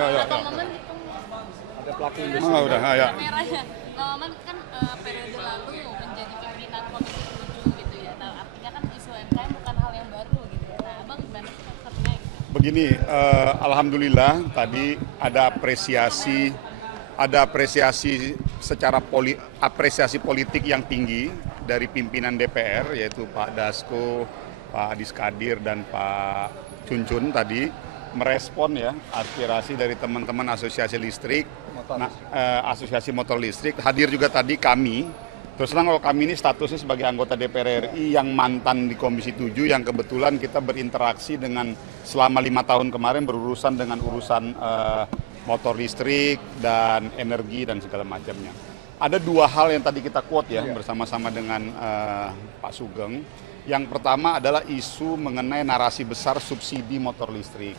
Berapa ya. momen gitu Ada pelaku Oh, industri. udah, ya. merahnya. Nah, momen kan periode lalu menjadi pimpinan Komisi 7 gitu ya. Nah, artinya kan isu UMKM bukan hal yang baru gitu ya. Nah, Abang gimana sih konsepnya gitu? Begini, alhamdulillah tadi ada apresiasi secara apresiasi politik yang tinggi dari pimpinan DPR, yaitu Pak Dasko, Pak Adis Kadir, dan Pak Cuncun tadi merespon ya aspirasi dari teman-teman asosiasi listrik, asosiasi motor listrik. Hadir juga tadi kami. Terus terang kalau kami ini statusnya sebagai anggota DPR RI yang mantan di Komisi 7, yang kebetulan kita berinteraksi dengan selama 5 tahun kemarin berurusan dengan urusan motor listrik dan energi dan segala macamnya. Ada dua hal yang tadi kita quote ya bersama-sama dengan Pak Sugeng. Yang pertama adalah isu mengenai narasi besar subsidi motor listrik.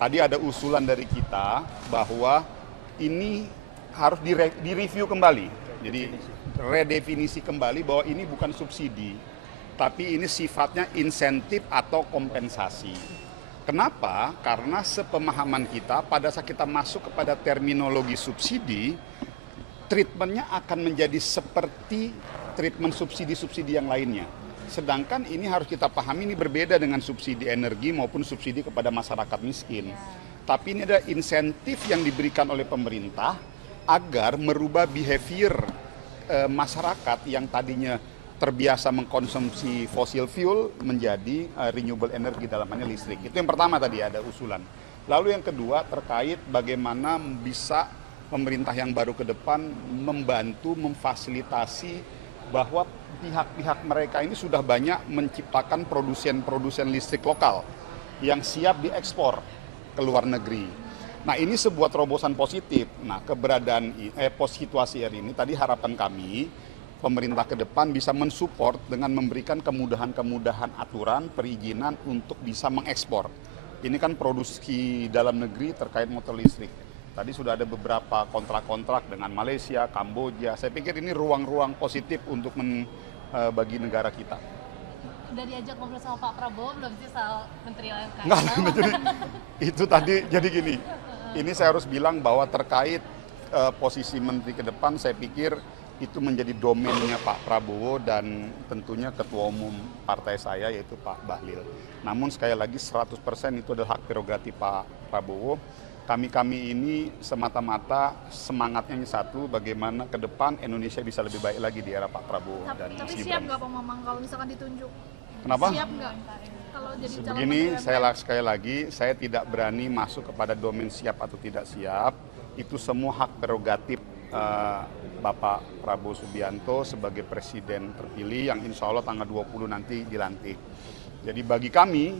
Tadi ada usulan dari kita bahwa ini harus direview kembali. Jadi redefinisi kembali bahwa ini bukan subsidi, tapi ini sifatnya insentif atau kompensasi. Kenapa? Karena sepemahaman kita pada saat kita masuk kepada terminologi subsidi, treatmentnya akan menjadi seperti treatment subsidi-subsidi yang lainnya. Sedangkan ini harus kita pahami ini berbeda dengan subsidi energi maupun subsidi kepada masyarakat miskin. Tapi ini ada insentif yang diberikan oleh pemerintah agar merubah behavior masyarakat yang tadinya terbiasa mengkonsumsi fossil fuel menjadi renewable energy, dalamnya listrik. Itu yang pertama tadi ada usulan. Lalu yang kedua terkait bagaimana bisa pemerintah yang baru ke depan membantu memfasilitasi bahwa pihak-pihak mereka ini sudah banyak menciptakan produsen-produsen listrik lokal yang siap diekspor ke luar negeri. Nah, ini sebuah terobosan positif. Nah, keberadaan situasi ini tadi harapan kami pemerintah ke depan bisa mensupport dengan memberikan kemudahan-kemudahan aturan perizinan untuk bisa mengekspor. Ini kan produksi dalam negeri terkait motor listrik. Tadi sudah ada beberapa kontrak-kontrak dengan Malaysia, Kamboja. Saya pikir ini ruang-ruang positif untuk bagi negara kita. Udah diajak ngobrol sama Pak Prabowo belum sih soal Menteri UMKM? Enggak, itu tadi jadi gini. Ini saya harus bilang bahwa terkait posisi menteri ke depan, saya pikir itu menjadi domainnya Pak Prabowo dan tentunya Ketua Umum partai saya yaitu Pak Bahlil. Namun sekali lagi 100% itu adalah hak prerogatif Pak Prabowo. Kami ini semata-mata semangatnya satu, bagaimana ke depan Indonesia bisa lebih baik lagi di era Pak Prabowo dan Tapi Mas siap Gibran. nggak Pak Mamang kalau misalkan ditunjuk? Kenapa? Siap nggak kalau jadi calon Begini, menteri sekali lagi, saya tidak berani masuk kepada domain siap atau tidak siap. Itu semua hak prerogatif Bapak Prabowo Subianto sebagai presiden terpilih yang insya Allah tanggal 20 nanti dilantik. Jadi bagi kami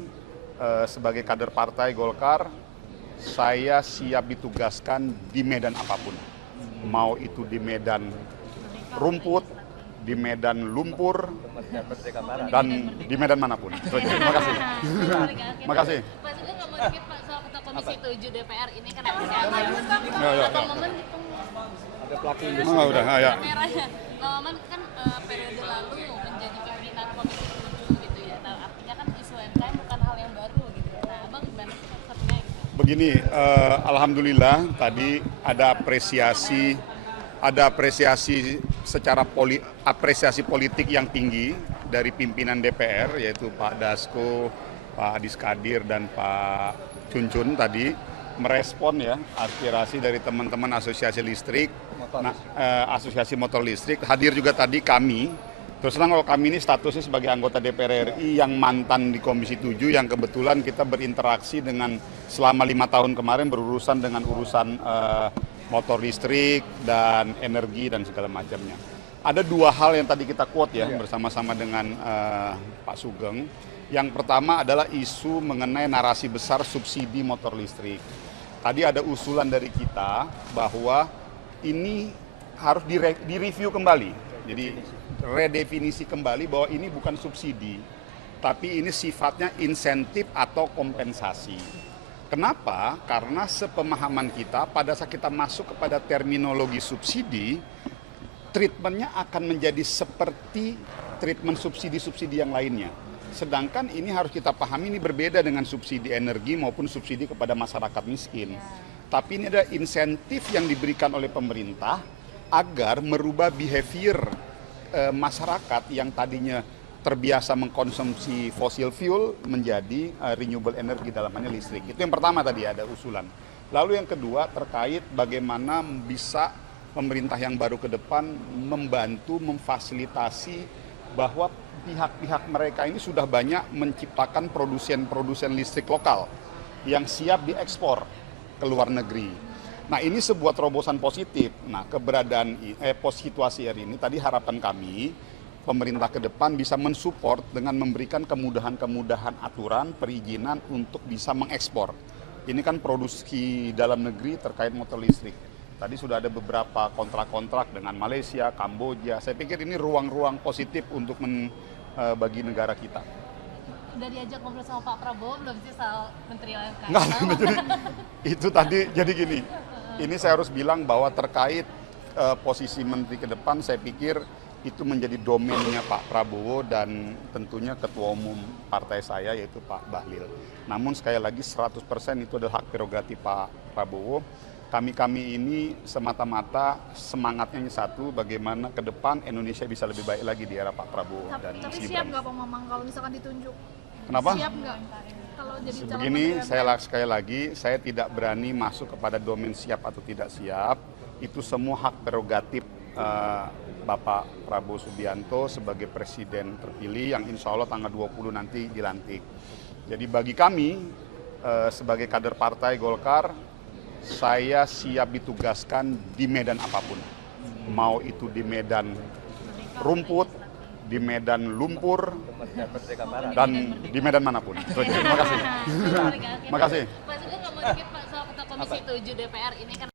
sebagai kader partai Golkar, saya siap ditugaskan di medan apapun. Mau itu di medan rumput, di medan lumpur, dan di medan manapun. Terima kasih. Terima kasih. Pak Sugeng nggak mau dikit Pak soal ketua Komisi 7 DPR ini kan ada Ya. berapa momen gitu Ada pelaku industri. Oh, udah, ya. merahnya. Nah, momen kan periode lalu menjadi pimpinan Komisi 7 gitu ya. Nah, artinya kan isu UMKM bukan hal yang baru gitu ya. Nah, Abang gimana sih konsepnya gitu? Begini, alhamdulillah tadi ada apresiasi secara apresiasi politik yang tinggi dari pimpinan DPR, yaitu Pak Dasko, Pak Adis Kadir, dan Pak Cuncun tadi merespon ya aspirasi dari teman-teman asosiasi listrik, asosiasi motor listrik. Hadir juga tadi kami. Terus terang kalau kami ini statusnya sebagai anggota DPR RI yang mantan di Komisi 7, yang kebetulan kita berinteraksi dengan selama 5 tahun kemarin berurusan dengan urusan motor listrik dan energi dan segala macamnya. Ada dua hal yang tadi kita quote ya bersama-sama dengan Pak Sugeng. Yang pertama adalah isu mengenai narasi besar subsidi motor listrik. Tadi ada usulan dari kita bahwa ini harus direview kembali. Jadi redefinisi kembali bahwa ini bukan subsidi, tapi ini sifatnya insentif atau kompensasi. Kenapa? Karena sepemahaman kita pada saat kita masuk kepada terminologi subsidi, treatmentnya akan menjadi seperti treatment subsidi-subsidi yang lainnya. Sedangkan ini harus kita pahami ini berbeda dengan subsidi energi maupun subsidi kepada masyarakat miskin. Tapi ini ada insentif yang diberikan oleh pemerintah agar merubah behavior masyarakat yang tadinya terbiasa mengkonsumsi fossil fuel menjadi renewable energy, dalamnya listrik. Itu yang pertama tadi ada usulan. Lalu yang kedua terkait bagaimana bisa pemerintah yang baru ke depan membantu memfasilitasi bahwa pihak-pihak mereka ini sudah banyak menciptakan produsen listrik lokal yang siap diekspor ke luar negeri. Nah, ini sebuah terobosan positif. Nah, keberadaan situasi hari ini tadi harapan kami pemerintah ke depan bisa mensupport dengan memberikan kemudahan-kemudahan aturan perizinan untuk bisa mengekspor. Ini kan produksi dalam negeri terkait motor listrik. Tadi sudah ada beberapa kontrak-kontrak dengan Malaysia, Kamboja. Saya pikir ini ruang-ruang positif untuk bagi negara kita. Udah diajak ngobrol sama Pak Prabowo belum sih soal Menteri UMKM? Enggak, itu tadi jadi gini. Ini saya harus bilang bahwa terkait posisi menteri ke depan, saya pikir itu menjadi domainnya Pak Prabowo dan tentunya Ketua Umum partai saya yaitu Pak Bahlil. Namun sekali lagi 100% itu adalah hak prerogatif Pak Prabowo. Kami ini semata-mata semangatnya satu, bagaimana ke depan Indonesia bisa lebih baik lagi di era Pak Prabowo dan Tapi Mas siap Gibran. nggak Pak Mamang kalau misalkan ditunjuk? Kenapa? Siap nggak kalau jadi calon Begini, menteri? sekali lagi, saya tidak berani masuk kepada domain siap atau tidak siap. Itu semua hak prerogatif Bapak Prabowo Subianto sebagai presiden terpilih yang insya Allah tanggal 20 nanti dilantik. Jadi bagi kami sebagai kader partai Golkar, saya siap ditugaskan di medan apapun. Mau itu di medan rumput, di medan lumpur, dan di medan manapun. Terima kasih. Terima kasih. Pak Sugeng nggak mau dikit Pak soal Ketua Komisi 7 DPR ini kan